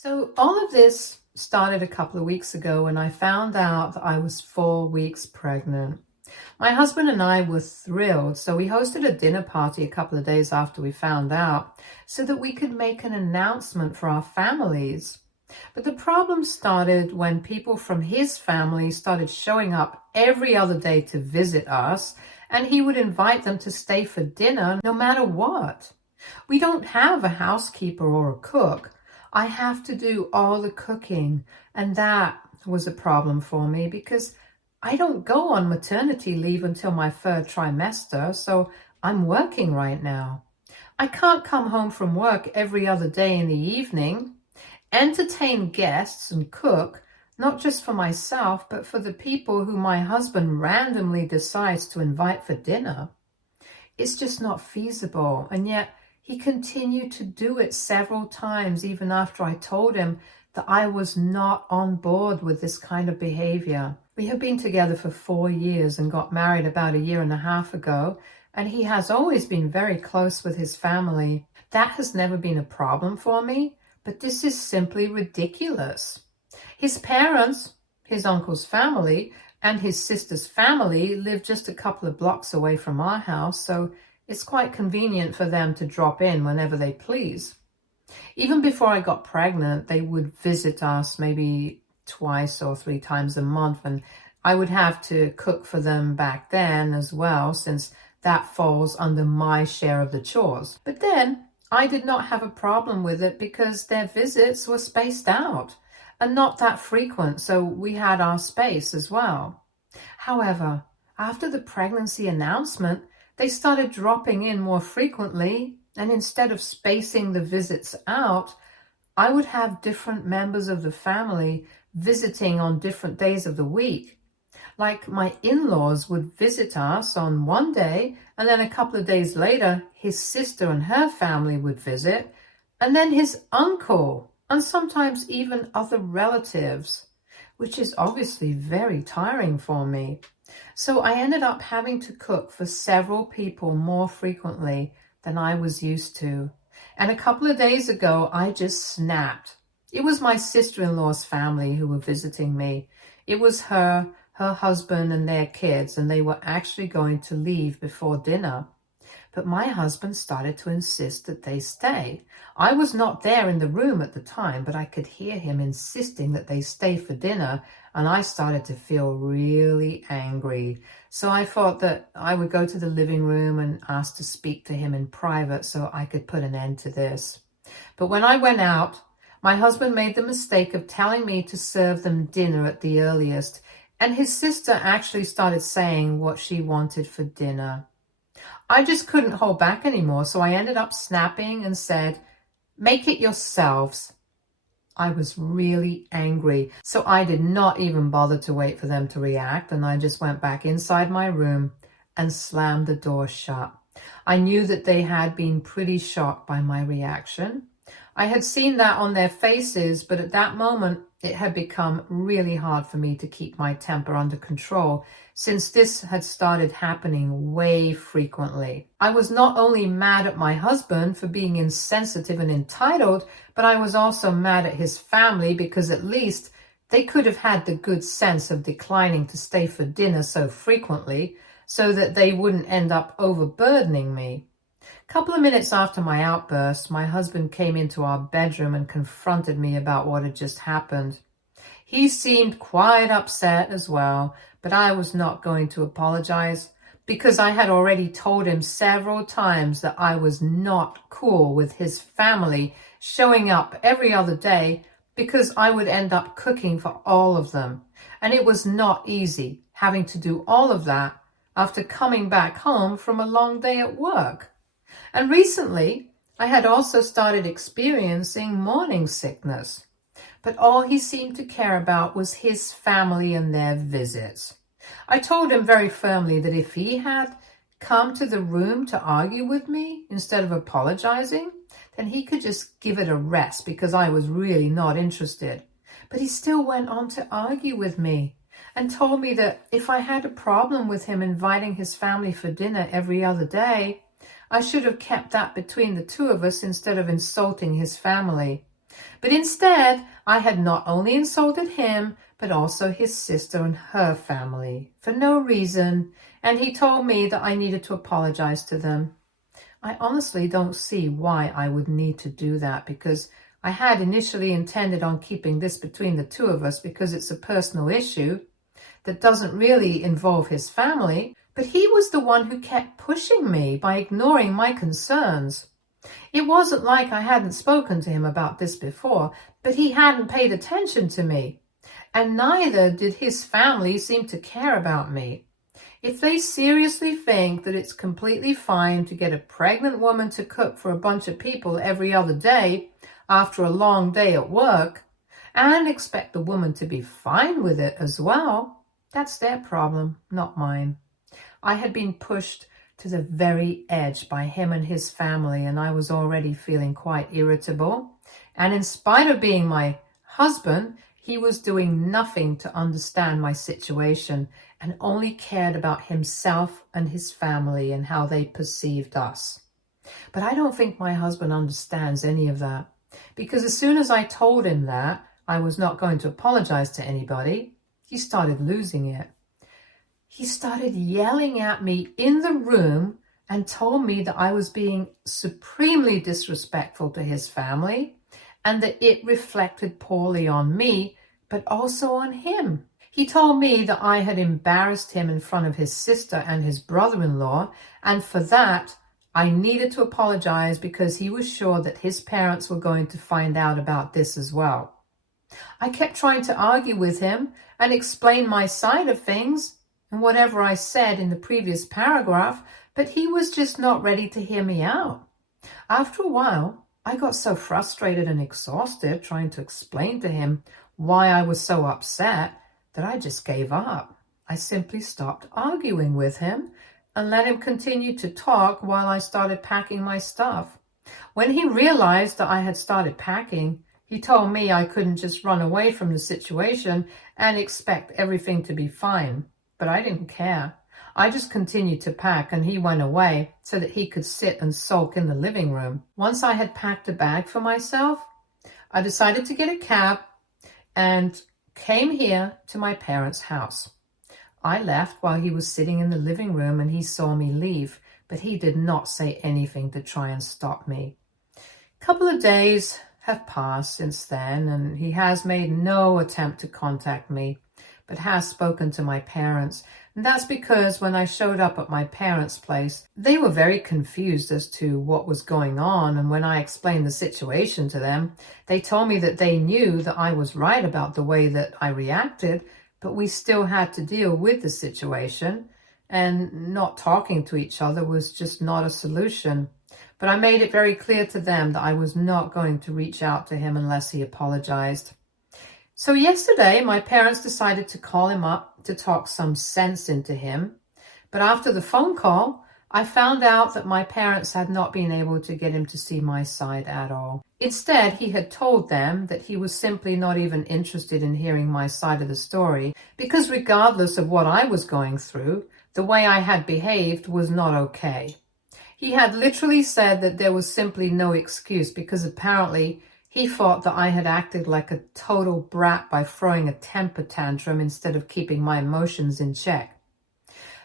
So all of this started a couple of weeks ago when I found out that I was 4 weeks pregnant. My husband and I were thrilled, so we hosted a dinner party a couple of days after we found out so that we could make an announcement for our families. But the problem started when people from his family started showing up every other day to visit us, and he would invite them to stay for dinner no matter what. We don't have a housekeeper or a cook. I have to do all the cooking, and that was a problem for me because I don't go on maternity leave until my third trimester, so I'm working right now. I can't come home from work every other day in the evening, entertain guests and cook, not just for myself, but for the people who my husband randomly decides to invite for dinner. It's just not feasible, and yet he continued to do it several times even after I told him that I was not on board with this kind of behavior. We have been together for 4 years and got married about a year and a half ago, and he has always been very close with his family. That has never been a problem for me, but this is simply ridiculous. His parents, his uncle's family, and his sister's family live just a couple of blocks away from our house, so it's quite convenient for them to drop in whenever they please. Even before I got pregnant, they would visit us maybe twice or 3 times a month, and I would have to cook for them back then as well, since that falls under my share of the chores. But then I did not have a problem with it because their visits were spaced out and not that frequent, so we had our space as well. However, after the pregnancy announcement, they started dropping in more frequently, and instead of spacing the visits out, I would have different members of the family visiting on different days of the week. Like my in-laws would visit us on one day, and then a couple of days later, his sister and her family would visit, and then his uncle, and sometimes even other relatives, which is obviously very tiring for me. So I ended up having to cook for several people more frequently than I was used to. And a couple of days ago, I just snapped. It was my sister-in-law's family who were visiting me. It was her husband, and their kids, and they were actually going to leave before dinner. But my husband started to insist that they stay. I was not there in the room at the time, but I could hear him insisting that they stay for dinner, and I started to feel really angry. So I thought that I would go to the living room and ask to speak to him in private so I could put an end to this. But when I went out, my husband made the mistake of telling me to serve them dinner at the earliest, and his sister actually started saying what she wanted for dinner. I just couldn't hold back anymore, so I ended up snapping and said, "Make it yourselves." I was really angry, so I did not even bother to wait for them to react, and I just went back inside my room and slammed the door shut. I knew that they had been pretty shocked by my reaction. I had seen that on their faces, but at that moment, it had become really hard for me to keep my temper under control, since this had started happening way frequently. I was not only mad at my husband for being insensitive and entitled, but I was also mad at his family because at least they could have had the good sense of declining to stay for dinner so frequently so that they wouldn't end up overburdening me. A couple of minutes after my outburst, my husband came into our bedroom and confronted me about what had just happened. He seemed quite upset as well, but I was not going to apologize because I had already told him several times that I was not cool with his family showing up every other day because I would end up cooking for all of them. And it was not easy having to do all of that after coming back home from a long day at work. And recently, I had also started experiencing morning sickness. But all he seemed to care about was his family and their visits. I told him very firmly that if he had come to the room to argue with me instead of apologizing, then he could just give it a rest because I was really not interested. But he still went on to argue with me and told me that if I had a problem with him inviting his family for dinner every other day, I should have kept that between the two of us instead of insulting his family. But instead, I had not only insulted him, but also his sister and her family for no reason, and he told me that I needed to apologize to them. I honestly don't see why I would need to do that, because I had initially intended on keeping this between the two of us because it's a personal issue that doesn't really involve his family, but he was the one who kept pushing me by ignoring my concerns. It wasn't like I hadn't spoken to him about this before, but he hadn't paid attention to me, and neither did his family seem to care about me. If they seriously think that it's completely fine to get a pregnant woman to cook for a bunch of people every other day after a long day at work, and expect the woman to be fine with it as well, that's their problem, not mine. I had been pushed to the very edge by him and his family, and I was already feeling quite irritable. And in spite of being my husband, he was doing nothing to understand my situation and only cared about himself and his family and how they perceived us. But I don't think my husband understands any of that, because as soon as I told him that I was not going to apologize to anybody, he started losing it. He started yelling at me in the room and told me that I was being supremely disrespectful to his family and that it reflected poorly on me, but also on him. He told me that I had embarrassed him in front of his sister and his brother-in-law, and for that, I needed to apologize because he was sure that his parents were going to find out about this as well. I kept trying to argue with him and explain my side of things and whatever I said in the previous paragraph, but he was just not ready to hear me out. After a while, I got so frustrated and exhausted trying to explain to him why I was so upset that I just gave up. I simply stopped arguing with him and let him continue to talk while I started packing my stuff. When he realized that I had started packing, he told me I couldn't just run away from the situation and expect everything to be fine. But I didn't care. I just continued to pack, and he went away so that he could sit and sulk in the living room. Once I had packed a bag for myself, I decided to get a cab and came here to my parents' house. I left while he was sitting in the living room, and he saw me leave, but he did not say anything to try and stop me. A couple of days have passed since then, and he has made no attempt to contact me, but has spoken to my parents. And that's because when I showed up at my parents' place, they were very confused as to what was going on. And when I explained the situation to them, they told me that they knew that I was right about the way that I reacted, but we still had to deal with the situation, and not talking to each other was just not a solution. But I made it very clear to them that I was not going to reach out to him unless he apologized. So yesterday, my parents decided to call him up to talk some sense into him. But after the phone call, I found out that my parents had not been able to get him to see my side at all. Instead, he had told them that he was simply not even interested in hearing my side of the story, because regardless of what I was going through, the way I had behaved was not okay. He had literally said that there was simply no excuse, because apparently he thought that I had acted like a total brat by throwing a temper tantrum instead of keeping my emotions in check.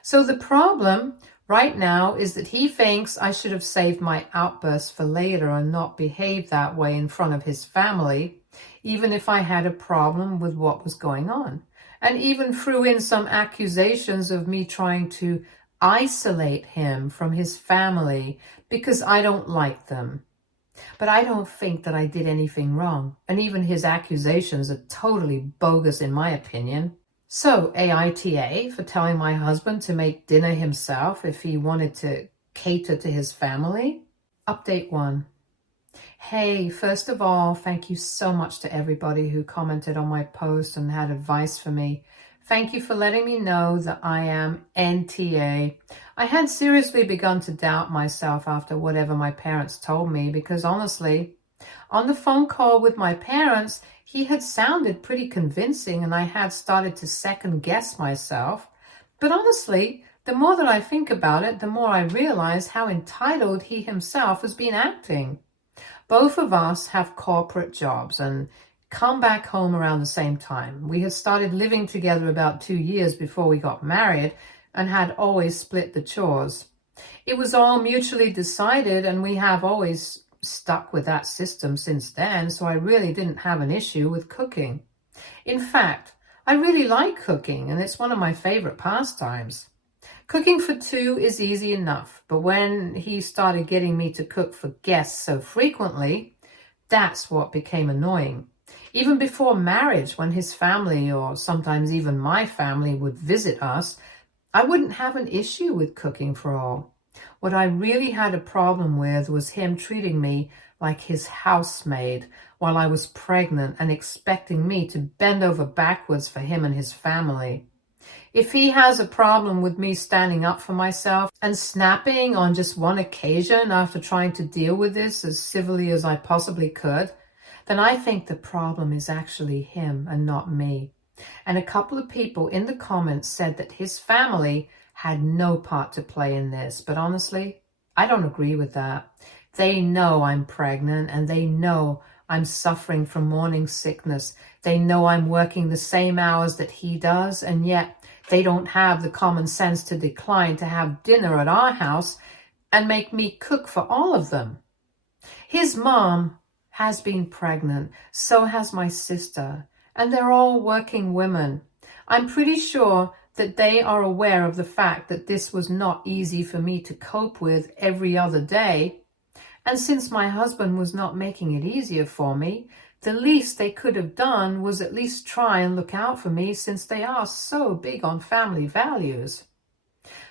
So the problem right now is that he thinks I should have saved my outbursts for later and not behaved that way in front of his family, even if I had a problem with what was going on. And even threw in some accusations of me trying to isolate him from his family because I don't like them. But I don't think that I did anything wrong, and even his accusations are totally bogus in my opinion. So, AITA for telling my husband to make dinner himself if he wanted to cater to his family. Update 1. Hey, first of all, thank you so much to everybody who commented on my post and had advice for me. Thank you for letting me know that I am NTA. I had seriously begun to doubt myself after whatever my parents told me, because honestly, on the phone call with my parents, he had sounded pretty convincing and I had started to second guess myself. But honestly, the more that I think about it, the more I realize how entitled he himself has been acting. Both of us have corporate jobs and come back home around the same time. We had started living together about 2 years before we got married and had always split the chores. It was all mutually decided, and we have always stuck with that system since then, so I really didn't have an issue with cooking. In fact, I really like cooking, and it's one of my favorite pastimes. Cooking for two is easy enough, but when he started getting me to cook for guests so frequently, that's what became annoying. Even before marriage, when his family, or sometimes even my family, would visit us, I wouldn't have an issue with cooking for all. What I really had a problem with was him treating me like his housemaid while I was pregnant and expecting me to bend over backwards for him and his family. If he has a problem with me standing up for myself and snapping on just one occasion after trying to deal with this as civilly as I possibly could, then I think the problem is actually him and not me. And a couple of people in the comments said that his family had no part to play in this, but honestly, I don't agree with that. They know I'm pregnant and they know I'm suffering from morning sickness. They know I'm working the same hours that he does, and yet they don't have the common sense to decline to have dinner at our house and make me cook for all of them. His mom has been pregnant, so has my sister, and they're all working women. I'm pretty sure that they are aware of the fact that this was not easy for me to cope with every other day. And since my husband was not making it easier for me, the least they could have done was at least try and look out for me, since they are so big on family values.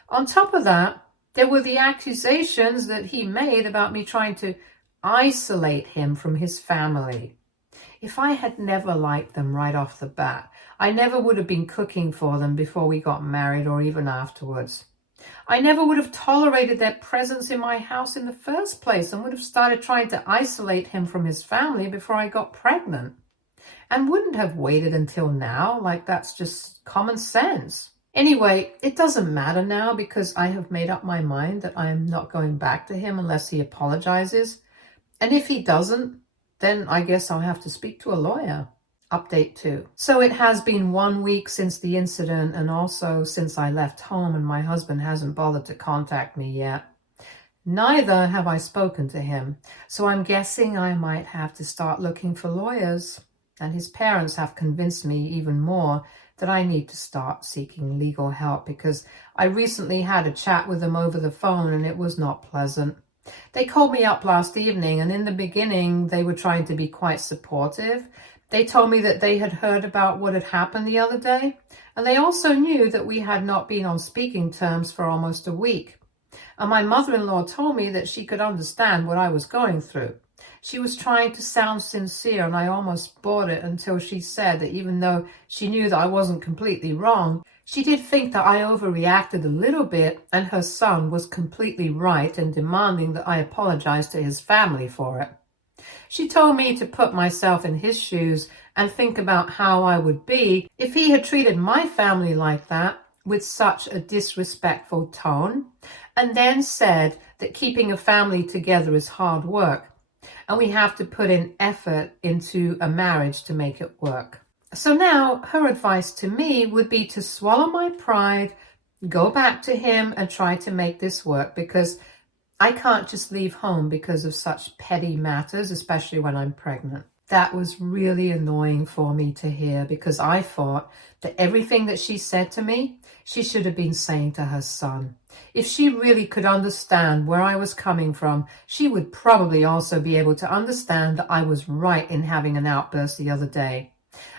On top of that, there were the accusations that he made about me trying to isolate him from his family. If I had never liked them right off the bat, I never would have been cooking for them before we got married or even afterwards. I never would have tolerated their presence in my house in the first place and would have started trying to isolate him from his family before I got pregnant. And wouldn't have waited until now, like that's just common sense. Anyway, it doesn't matter now because I have made up my mind that I am not going back to him unless he apologizes. And if he doesn't, then I guess I'll have to speak to a lawyer. Update 2. So it has been 1 week since the incident, and also since I left home, and my husband hasn't bothered to contact me yet. Neither have I spoken to him, so I'm guessing I might have to start looking for lawyers. And his parents have convinced me even more that I need to start seeking legal help, because I recently had a chat with them over the phone and it was not pleasant. They called me up last evening, and in the beginning they were trying to be quite supportive. They told me that they had heard about what had happened the other day, and they also knew that we had not been on speaking terms for almost a week. And my mother-in-law told me that she could understand what I was going through. She was trying to sound sincere, and I almost bought it until she said that even though she knew that I wasn't completely wrong, she did think that I overreacted a little bit, and her son was completely right in demanding that I apologize to his family for it. She told me to put myself in his shoes and think about how I would be if he had treated my family like that, with such a disrespectful tone, and then said that keeping a family together is hard work, and we have to put in effort into a marriage to make it work. So now her advice to me would be to swallow my pride, go back to him and try to make this work, because I can't just leave home because of such petty matters, especially when I'm pregnant. That was really annoying for me to hear, because I thought that everything that she said to me, she should have been saying to her son. If she really could understand where I was coming from, she would probably also be able to understand that I was right in having an outburst the other day.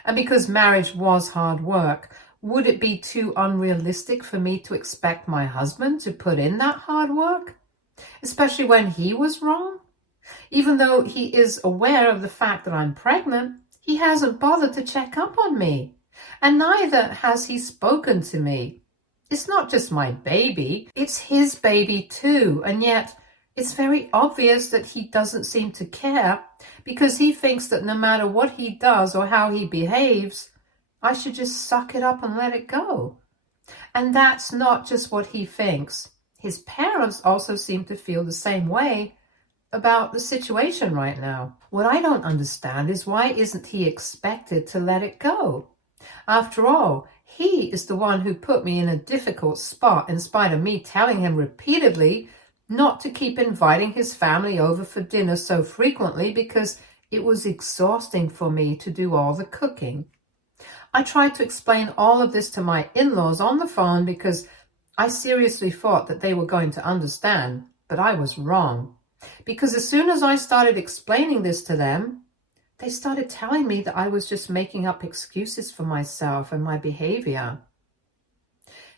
And because marriage was hard work, would it be too unrealistic for me to expect my husband to put in that hard work? Especially when he was wrong? Even though he is aware of the fact that I'm pregnant, he hasn't bothered to check up on me. And neither has he spoken to me. It's not just my baby, it's his baby too. And yet it's very obvious that he doesn't seem to care, because he thinks that no matter what he does or how he behaves, I should just suck it up and let it go. And that's not just what he thinks. His parents also seem to feel the same way, about the situation right now. What I don't understand is why isn't he expected to let it go? After all, he is the one who put me in a difficult spot in spite of me telling him repeatedly not to keep inviting his family over for dinner so frequently because it was exhausting for me to do all the cooking. I tried to explain all of this to my in-laws on the phone because I seriously thought that they were going to understand, but I was wrong. Because as soon as I started explaining this to them, they started telling me that I was just making up excuses for myself and my behavior.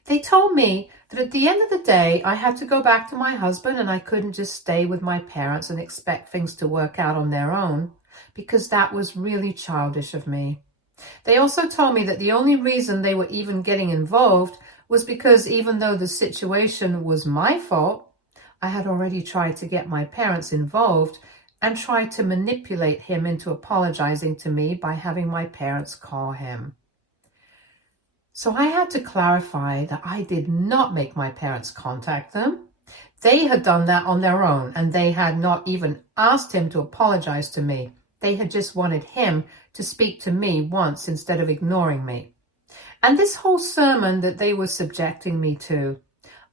They told me that at the end of the day, I had to go back to my husband and I couldn't just stay with my parents and expect things to work out on their own, because that was really childish of me. They also told me that the only reason they were even getting involved was because even though the situation was my fault, I had already tried to get my parents involved and tried to manipulate him into apologizing to me by having my parents call him. So I had to clarify that I did not make my parents contact them. They had done that on their own, and they had not even asked him to apologize to me. They had just wanted him to speak to me once instead of ignoring me. And this whole sermon that they were subjecting me to,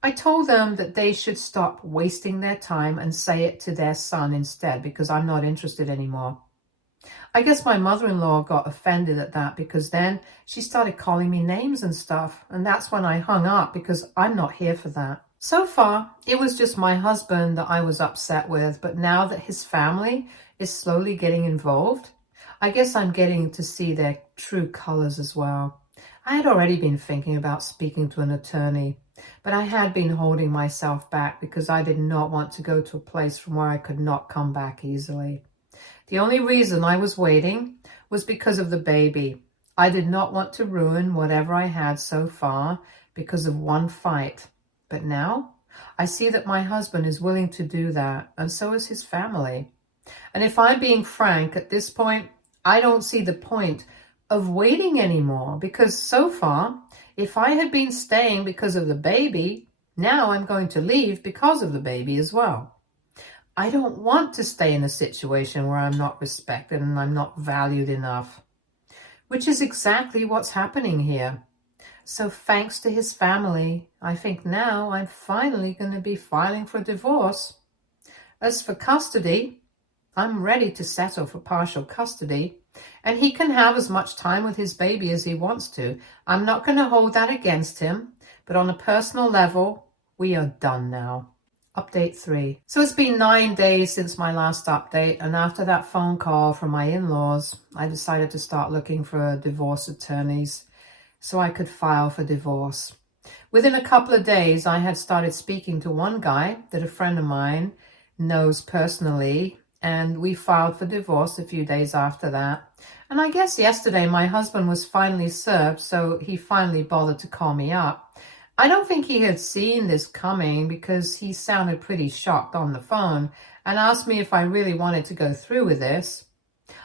I told them that they should stop wasting their time and say it to their son instead, because I'm not interested anymore. I guess my mother-in-law got offended at that, because then she started calling me names and stuff, and that's when I hung up because I'm not here for that. So far, it was just my husband that I was upset with, but now that his family is slowly getting involved, I guess I'm getting to see their true colors as well. I had already been thinking about speaking to an attorney, but I had been holding myself back because I did not want to go to a place from where I could not come back easily. The only reason I was waiting was because of the baby. I did not want to ruin whatever I had so far because of one fight. But now I see that my husband is willing to do that, and so is his family. And if I'm being frank, at this point, I don't see the point of waiting anymore, because so far, if I had been staying because of the baby, now I'm going to leave because of the baby as well. I don't want to stay in a situation where I'm not respected and I'm not valued enough, which is exactly what's happening here. So thanks to his family, I think now I'm finally going to be filing for divorce. As for custody, I'm ready to settle for partial custody, and he can have as much time with his baby as he wants to. I'm not going to hold that against him, but on a personal level, we are done now. Update 3. So it's been 9 days since my last update, and after that phone call from my in-laws, I decided to start looking for divorce attorneys so I could file for divorce. Within a couple of days, I had started speaking to one guy that a friend of mine knows personally, and we filed for divorce a few days after that. And I guess yesterday my husband was finally served, so he finally bothered to call me up. I don't think he had seen this coming because he sounded pretty shocked on the phone and asked me if I really wanted to go through with this.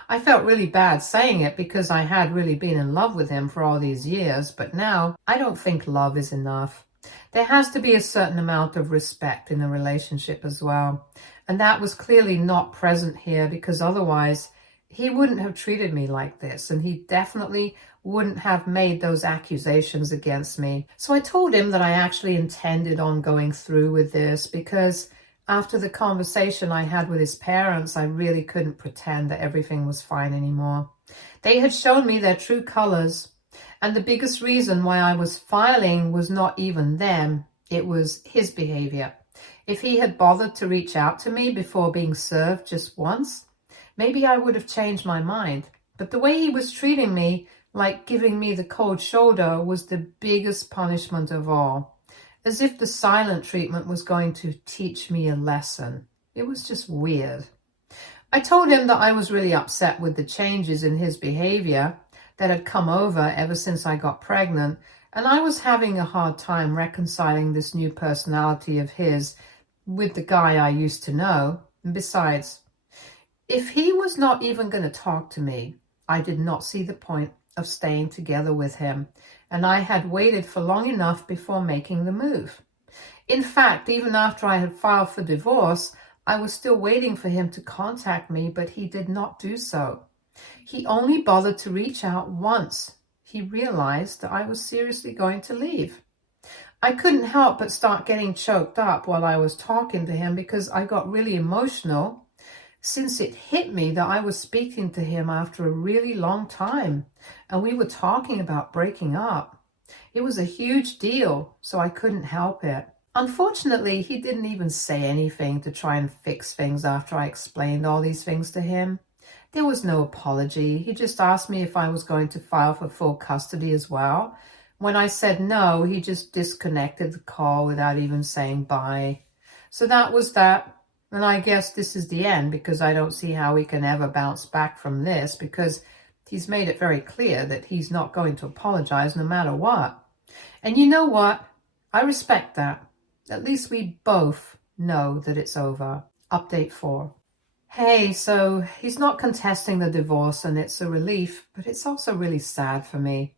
I felt really bad saying it because I had really been in love with him for all these years, but now I don't think love is enough. There has to be a certain amount of respect in a relationship as well. And that was clearly not present here, because otherwise he wouldn't have treated me like this, and he definitely wouldn't have made those accusations against me. So I told him that I actually intended on going through with this, because after the conversation I had with his parents, I really couldn't pretend that everything was fine anymore. They had shown me their true colors, and the biggest reason why I was filing was not even them, it was his behavior. If he had bothered to reach out to me before being served just once, maybe I would have changed my mind. But the way he was treating me, like giving me the cold shoulder, was the biggest punishment of all. As if the silent treatment was going to teach me a lesson. It was just weird. I told him that I was really upset with the changes in his behavior that had come over ever since I got pregnant, and I was having a hard time reconciling this new personality of his with the guy I used to know. And besides, if he was not even going to talk to me, I did not see the point of staying together with him, and I had waited for long enough before making the move. In fact, even after I had filed for divorce, I was still waiting for him to contact me, but he did not do so. He only bothered to reach out once he realized that I was seriously going to leave. I couldn't help but start getting choked up while I was talking to him because I got really emotional since it hit me that I was speaking to him after a really long time and we were talking about breaking up. It was a huge deal, so I couldn't help it. Unfortunately, he didn't even say anything to try and fix things after I explained all these things to him. There was no apology. He just asked me if I was going to file for full custody as well. When I said no, he just disconnected the call without even saying bye. So that was that. And I guess this is the end because I don't see how we can ever bounce back from this because he's made it very clear that he's not going to apologize no matter what. And you know what? I respect that. At least we both know that it's over. Update 4. Hey, so he's not contesting the divorce and it's a relief, but it's also really sad for me.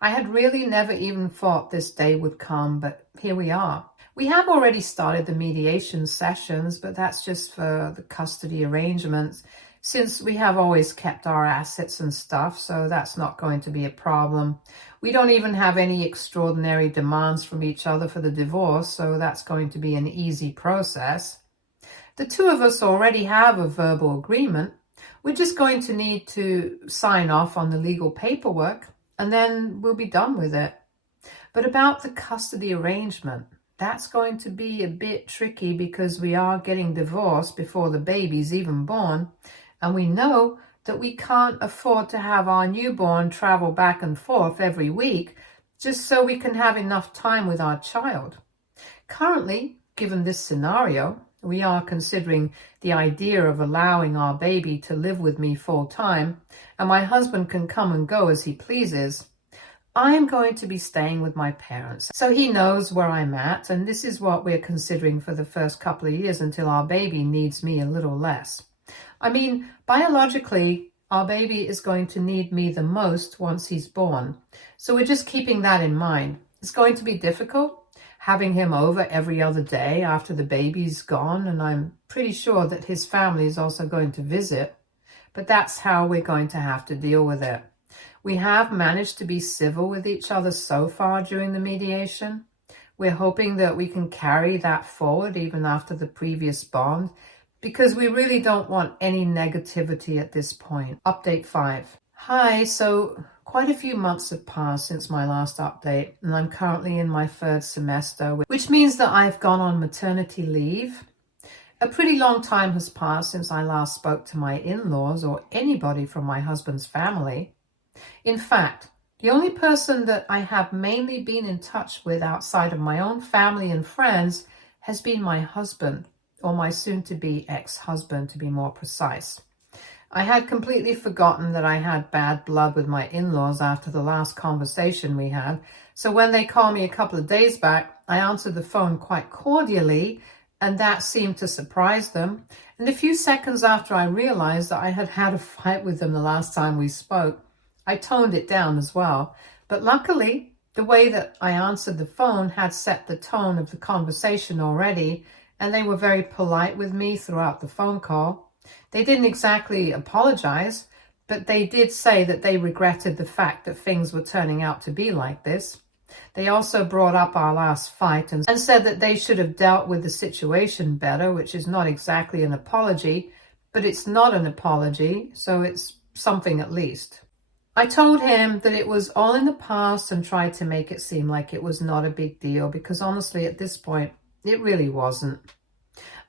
I had really never even thought this day would come, but here we are. We have already started the mediation sessions, but that's just for the custody arrangements, since we have always kept our assets and stuff, so that's not going to be a problem. We don't even have any extraordinary demands from each other for the divorce, so that's going to be an easy process. The two of us already have a verbal agreement. We're just going to need to sign off on the legal paperwork, and then we'll be done with it. But about the custody arrangement, that's going to be a bit tricky because we are getting divorced before the baby's even born, and we know that we can't afford to have our newborn travel back and forth every week just so we can have enough time with our child. Currently, given this scenario, we are considering the idea of allowing our baby to live with me full time, and my husband can come and go as he pleases. I am going to be staying with my parents, so he knows where I'm at, and this is what we're considering for the first couple of years until our baby needs me a little less. I mean, biologically, our baby is going to need me the most once he's born, so we're just keeping that in mind. It's going to be difficult having him over every other day after the baby's gone, and I'm pretty sure that his family is also going to visit, but that's how we're going to have to deal with it. We have managed to be civil with each other so far during the mediation. We're hoping that we can carry that forward even after the previous bond, because we really don't want any negativity at this point. Update 5. Hi, so quite a few months have passed since my last update, and I'm currently in my 3rd semester, which means that I've gone on maternity leave. A pretty long time has passed since I last spoke to my in-laws or anybody from my husband's family. In fact, the only person that I have mainly been in touch with outside of my own family and friends has been my husband, or my soon-to-be ex-husband to be more precise. I had completely forgotten that I had bad blood with my in-laws after the last conversation we had, so when they called me a couple of days back, I answered the phone quite cordially, and that seemed to surprise them. And a few seconds after I realized that I had had a fight with them the last time we spoke, I toned it down as well. But luckily, the way that I answered the phone had set the tone of the conversation already, and they were very polite with me throughout the phone call. They didn't exactly apologize, but they did say that they regretted the fact that things were turning out to be like this. They also brought up our last fight and said that they should have dealt with the situation better, which is not exactly an apology, but it's not an apology, so it's something at least. I told him that it was all in the past and tried to make it seem like it was not a big deal because honestly at this point, it really wasn't.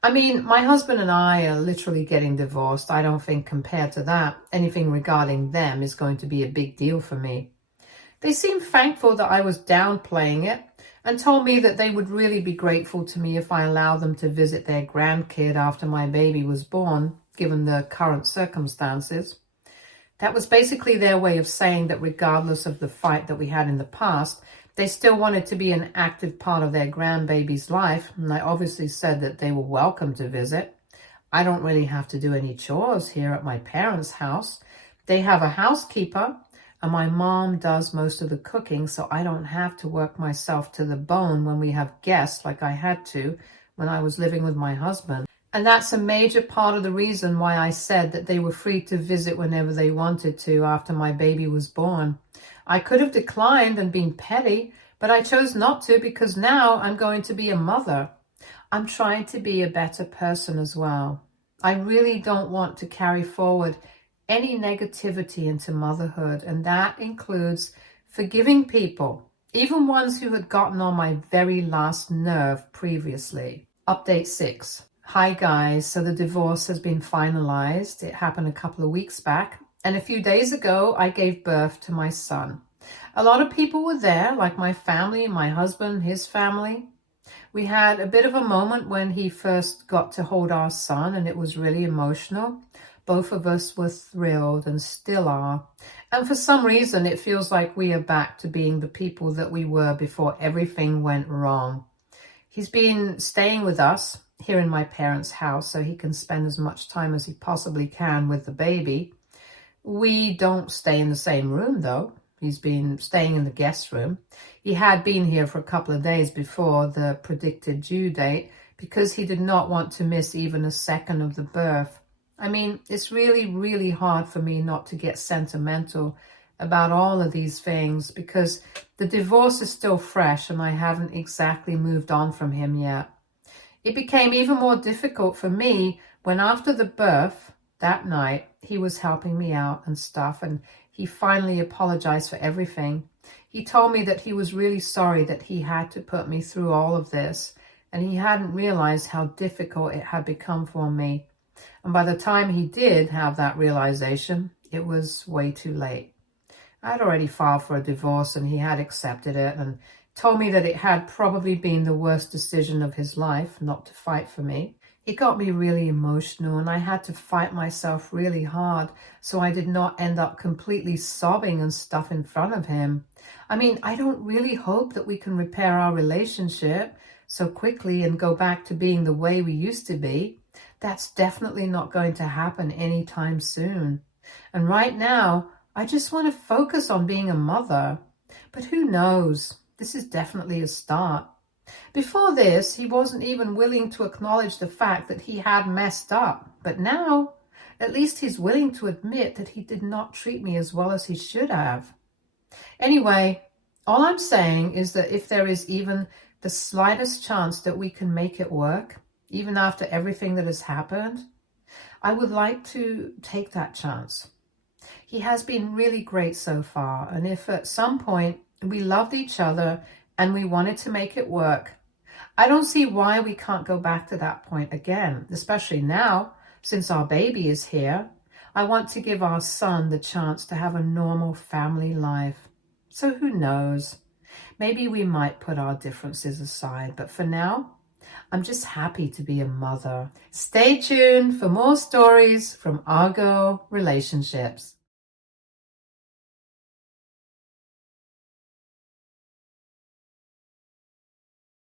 I mean, my husband and I are literally getting divorced. I don't think compared to that, anything regarding them is going to be a big deal for me. They seemed thankful that I was downplaying it and told me that they would really be grateful to me if I allowed them to visit their grandkid after my baby was born, given the current circumstances. That was basically their way of saying that regardless of the fight that we had in the past, they still wanted to be an active part of their grandbaby's life, and I obviously said that they were welcome to visit. I don't really have to do any chores here at my parents' house. They have a housekeeper, and my mom does most of the cooking, so I don't have to work myself to the bone when we have guests like I had to when I was living with my husband. And that's a major part of the reason why I said that they were free to visit whenever they wanted to after my baby was born. I could have declined and been petty, but I chose not to because now I'm going to be a mother. I'm trying to be a better person as well. I really don't want to carry forward any negativity into motherhood, and that includes forgiving people, even ones who had gotten on my very last nerve previously. Update 6. Hi guys, so the divorce has been finalized. It happened a couple of weeks back, and a few days ago I gave birth to my son. A lot of people were there, like my family, my husband, his family. We had a bit of a moment when he first got to hold our son, and it was really emotional. Both of us were thrilled and still are. And for some reason, it feels like we are back to being the people that we were before everything went wrong. He's been staying with us here in my parents' house so he can spend as much time as he possibly can with the baby. We don't stay in the same room, though. He's been staying in the guest room. He had been here for a couple of days before the predicted due date because he did not want to miss even a second of the birth. I mean, it's really, really hard for me not to get sentimental about all of these things because the divorce is still fresh and I haven't exactly moved on from him yet. It became even more difficult for me when after the birth that night, he was helping me out and stuff, and he finally apologized for everything. He told me that he was really sorry that he had to put me through all of this, and he hadn't realized how difficult it had become for me. And by the time he did have that realization, it was way too late. I had already filed for a divorce and he had accepted it and told me that it had probably been the worst decision of his life not to fight for me. It got me really emotional and I had to fight myself really hard so I did not end up completely sobbing and stuff in front of him. I mean, I don't really hope that we can repair our relationship so quickly and go back to being the way we used to be. That's definitely not going to happen anytime soon. And right now, I just want to focus on being a mother. But who knows? This is definitely a start. Before this, he wasn't even willing to acknowledge the fact that he had messed up. But now, at least he's willing to admit that he did not treat me as well as he should have. Anyway, all I'm saying is that if there is even the slightest chance that we can make it work, even after everything that has happened, I would like to take that chance. He has been really great so far, and if at some point we loved each other and we wanted to make it work, I don't see why we can't go back to that point again, especially now, since our baby is here. I want to give our son the chance to have a normal family life. So who knows? Maybe we might put our differences aside, but for now, I'm just happy to be a mother. Stay tuned for more stories from Argo Relationships.